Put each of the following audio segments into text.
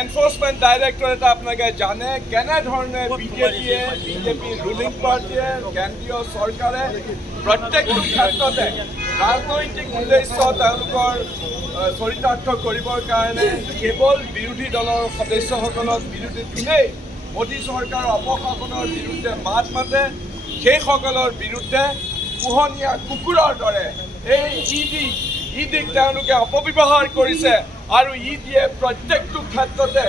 Enforcement ডাইৰেক্টৰেটে আপোনালোকে জানে কেনেধৰণে বিজেপি ৰুলিং পাৰ্টীয়ে কেন্দ্ৰীয় চৰকাৰে প্ৰত্যেকটো ক্ষেত্ৰতে ৰাজনৈতিক উদ্দেশ্য তেওঁলোকৰ চৰিতাৰ্থ কৰিবৰ কাৰণে কেৱল বিৰোধী দলৰ সদস্যসকলক বিৰোধী তুলেই মোদী চৰকাৰৰ অপশাসনৰ বিৰুদ্ধে মাত মাতে। সেইসকলৰ বিৰুদ্ধে পোহনীয়া কুকুৰৰ দৰে এই ইডিক তেওঁলোকে অপব্যৱহাৰ কৰিছে আৰু ইডিয়ে প্ৰত্যেকটো ক্ষেত্ৰতে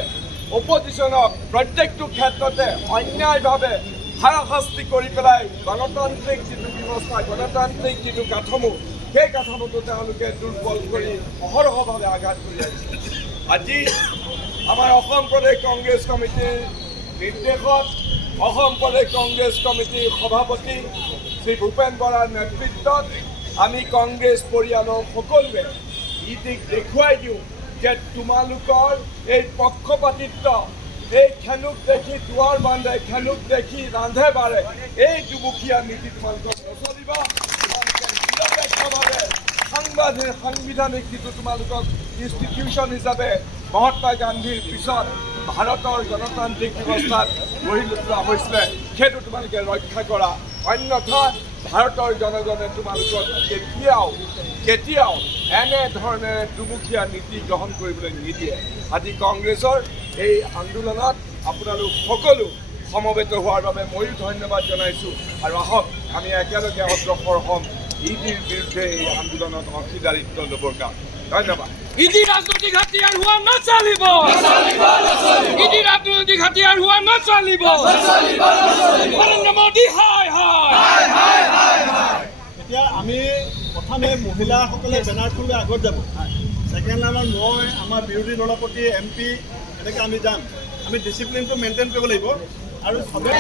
অপজিশ্যনক প্ৰত্যেকটো ক্ষেত্ৰতে অন্যায়ভাৱে হাৰাশাস্তি কৰি পেলাই গণতান্ত্ৰিক যিটো ব্যৱস্থা গণতান্ত্ৰিক যিটো কাঠামো সেই কাঠামোটো তেওঁলোকে দুৰ্বল কৰি অহৰহভাৱে আঘাত কৰি আহিছে। আজি আমাৰ অসম প্ৰদেশ কংগ্ৰেছ কমিটিৰ নিৰ্দেশত অসম প্ৰদেশ কংগ্ৰেছ কমিটিৰ সভাপতি শ্ৰী ভূপেন বৰাৰ নেতৃত্বত আমি কংগ্ৰেছ পৰিয়ালৰ সকলোৱে ইডিক দেখুৱাই দিওঁ যে তোমালোকৰ এই পক্ষপাতিত্ব এই খেলুক দেখি দুৱাৰ বান্ধে খেলুক দেখি ৰান্ধে বাঢ়ে এই দুমুখীয়া নীতি তোমালোকক নচলিব। তোমালোকে নিৰপেক্ষভাৱে সাংবিধানিক যিটো তোমালোকক ইনষ্টিটিউশ্যন হিচাপে মহাত্মা গান্ধীৰ পিছত ভাৰতৰ গণতান্ত্ৰিক ব্যৱস্থাত গঢ়ি তোলা হৈছিলে সেইটো তোমালোকে ৰক্ষা কৰা, অন্যথা ভাৰতৰ জনগণে তোমালোকক কেতিয়াও এনেধৰণে দুমুখীয়া নীতি গ্ৰহণ কৰিবলৈ নিদিয়ে। আজি কংগ্ৰেছৰ এই আন্দোলনত আপোনালোক সকলো সমবেত হোৱাৰ বাবে ময়ো ধন্যবাদ জনাইছোঁ আৰু আহক আমি একেলগে অগ্ৰসৰ হ'ম ইডিৰ বিৰুদ্ধে এই আন্দোলনত অংশীদাৰিত্ব ল'বৰ কাৰণে। ধন্যবাদ। ইডি ৰাজনৈতিক হাতিয়াৰ হোৱা নচলিব। ইডি ৰাজনৈতিক হাতিয়াৰ হোৱা নচলিব। নৰেন্দ্ৰ মোদী হাই হাই। এতিয়া আমি প্ৰথমে মহিলাসকলে বেনাৰটো লৈ আগত যাব, ছেকেণ্ড আমাৰ মই আমাৰ বিৰোধী দলপতি MP এনেকৈ আমি যাম। আমি ডিচিপ্লিনটো মেইনটেইন কৰিব লাগিব আৰু সবেই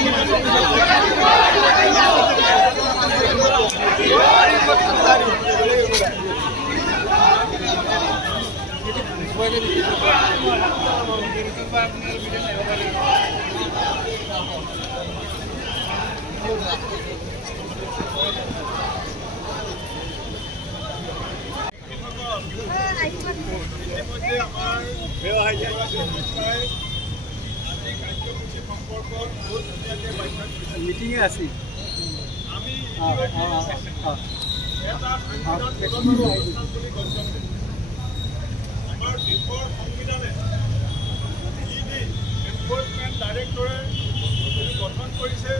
মিটিঙে আছিল আমি আমাৰ দেশৰ সংবিধানে ইডি এনফোৰ্চমেণ্ট ডাইৰেক্টৰেট গঠন কৰিছে।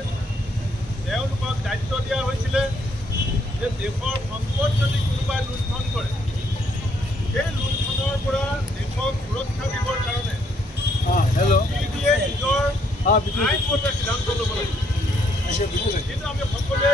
তেওঁলোকক দায়িত্ব দিয়া হৈছিলে যে দেশৰ সম্পদ যদি কোনোবাই লুণ্ঠন কৰে সেই লুণ্ঠনৰ পৰা দেশক সুৰক্ষা দিবৰ কাৰণে ইডিয়ে নিজৰ আইনমতে সিদ্ধান্ত ল'ব লাগিব। কিন্তু আমি সকলোৱে